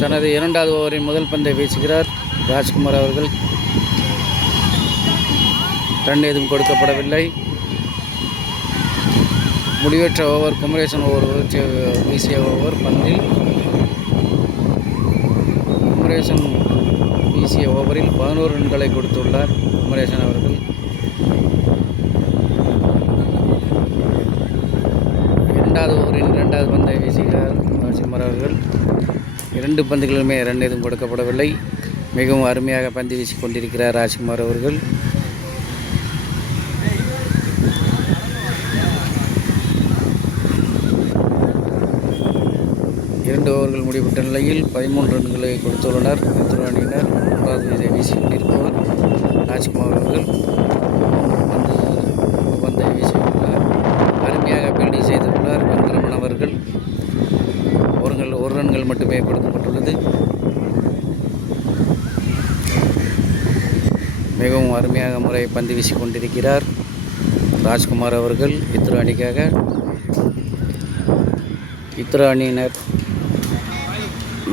தனது இரண்டாவது ஓவரின் முதல் பந்தை வீசுகிறார் ராஜ்குமார் அவர்கள். ரன் ஏதும் கொடுக்கப்படவில்லை. முடிவற்ற ஓவர் குமரேசன் வீசிய ஓவர் பந்தில் குமரேசன் வீசிய ஓவரில் 11 ரன்களை கொடுத்துள்ளார் குமரேசன் அவர்கள். இரண்டாவது ஓவரின் இரண்டாவது பந்தை வீசுகிறார் ராஜ்குமார் அவர்கள். 2 பந்துகளுமே ரன் ஏதும் கொடுக்கப்படவில்லை. மிகவும் அருமையாக பந்து வீசிக் கொண்டிருக்கிறார் ராஜ்குமார் அவர்கள். இரண்டு ஓவர்கள் முடிவுற்ற நிலையில் 13 ரன்களை கொடுத்துள்ளனர் மித்ரு அணியினர். மூன்றாவது இதை வீசிக் கொண்டிருப்பவர் ராஜ்குமார் அவர்கள். பந்தை வீசியுள்ளார். அருமையாக பீல்டிங் செய்துள்ளார் வெங்கட்ரமன் அவர்கள். ஒரு ரன்கள் மட்டுமே கொடுக்கப்பட்டுள்ளது. மிகவும் அருமையாக முறை பந்து வீசிக் கொண்டிருக்கிறார் ராஜ்குமார் அவர்கள் மித்ரு அணிக்காக. மித்ரு அணியினர்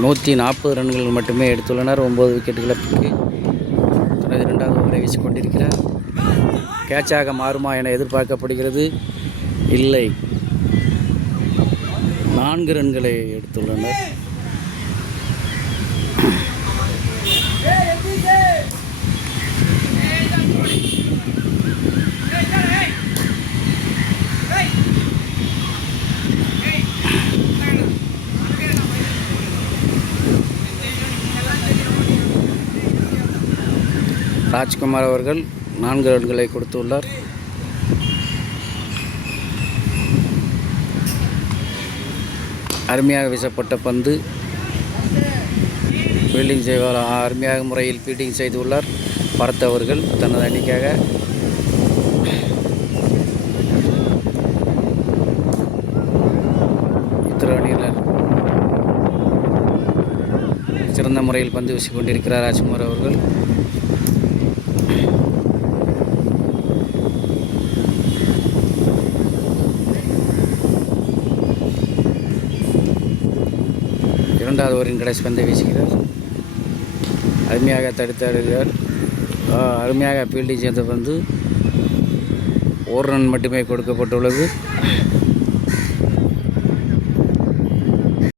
140 ரன்கள் மட்டுமே எடுத்துள்ளனர். 9 விக்கெட் இழப்புக்கு தனது இரண்டாவது ஓவரை வீசிக் கொண்டிருக்கிறார். கேட்சாக மாறுமா என எதிர்பார்க்கப்படுகிறது. இல்லை, 4 ரன்களை எடுத்துள்ளனர். ராஜ்குமார் அவர்கள் 4 ரன்களை கொடுத்துள்ளார். அருமையாக வீசப்பட்ட பந்து ஃபீல்டிங் செய்வார். அருமையாக முறையில் ஃபீல்டிங் செய்துள்ளார் பரத் அவர்கள் தனது அணிக்காக. மித்ரு அணியினர் சிறந்த முறையில் பந்து வீசிக் கொண்டிருக்கிறார் ராஜ்குமார் அவர்கள். இரண்டாவது ஓவரின் கடைசி பந்தை வீசுகிறார். அருமையாக தடுத்தாடுகிறார். அருமையாக ஃபீல்டிங் செய்த பந்து 1 ரன் மட்டுமே கொடுக்கப்பட்டுள்ளது.